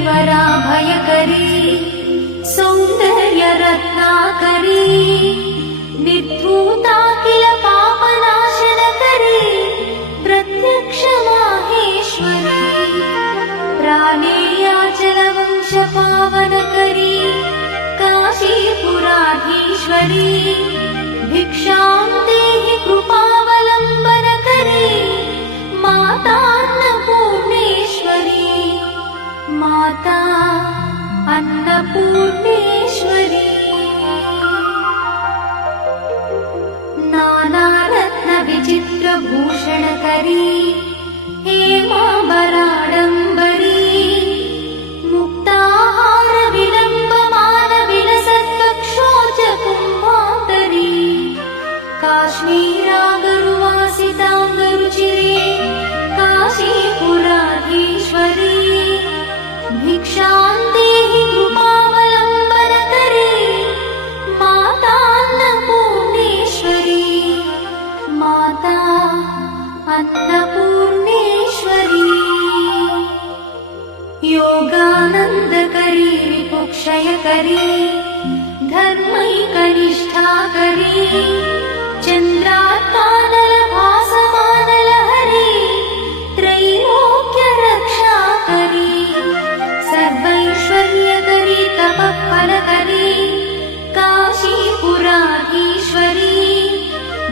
करीवरा भयकरी सौंदर्य रत्नाकरी निर्धूता किल पापनाशनकरी प्रत्यक्ष माहेश्वरी प्राणेयाचलवंश पावनकरी काशीपुराधीश्वरी भिक्षां देहि कृपावलम्बनकरी मातान्नपूर्णेश्वरी माता अन्नपूर्णेश्वरी नानारत्न विचित्रभूषणकरी हेमाम्बराडम्बरी मुक्ताहार विलम्बमान विलसत्कक्षोच कुम्भान्तरी काश्मीरागरुवासिताङ्गरुचिरे काशीपुराधीश्वरी भिक्षां देहि कृपावलम्बनकरी मातान्नपूर्णेश्वरी माता अन्नपूर्णेश्वरी योगानन्दकरी विपुक्षयकरी धर्मैकनिष्ठाकरी चन्द्रात्मानलभासमानलहरी त्रैलोक्यरक्षाकरी सर्वैश्वर्यकरी तपःफलकरी काशीपुराधीश्वरी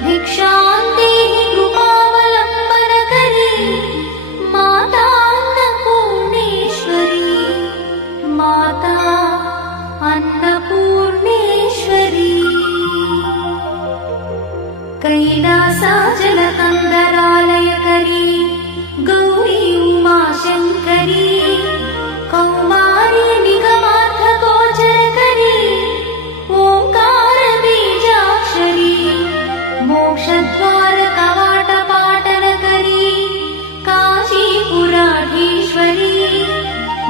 भिक्षां देहि कृपावलम्बनकरी मातान्नपूर्णेश्वरी माता अन्नपूर्णेश्वरी कैलासाचलकन्दरालयकरी गौरी उमाशङ्करी कौमारी निगमार्थगोचरकरी ओङ्कारबीजाक्षरी मोक्षद्वारकवाटपाटनकरी काशीपुराधीश्वरी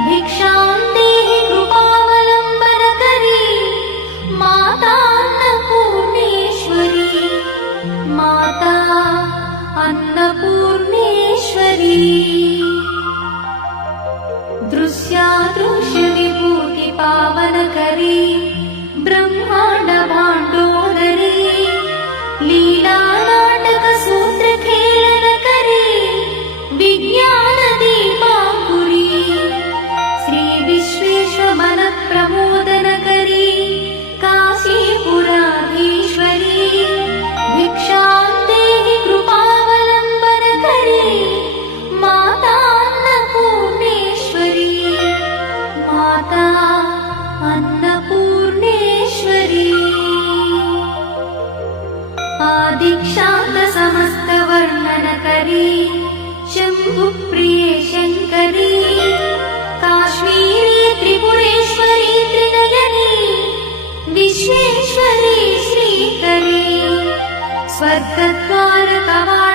भिक्षां देहि कृपावलम्बनकरी मातान्नपूर्णेश्वरी माता अन्नपूर्णेश्वरी दृश्यादृश्यविभूतिपावनकरी ब्रह्माण्डभाण्डोदरी लीलानाटकसूत्रखेलनकरी विज्ञानदीपाङ्कुरी श्रीविश्वेश्वरमनप्रमोदनकरी काशीपुराधीश्वरी भिक्षां देहि कृपावलम्बनकरी मातान्नपूर्णेश्वरी माता अन्नपूर्णेश्वरी आदिक्षान्तसमस्तवर्णनकरी शम्भुप्रिये शङ्करी काश्मीरी त्रिपुरेश्वरी त्रिनयनी विश्वेश्वरी श्रीकरी स्वर्गद्वारकवाटपाटनकरी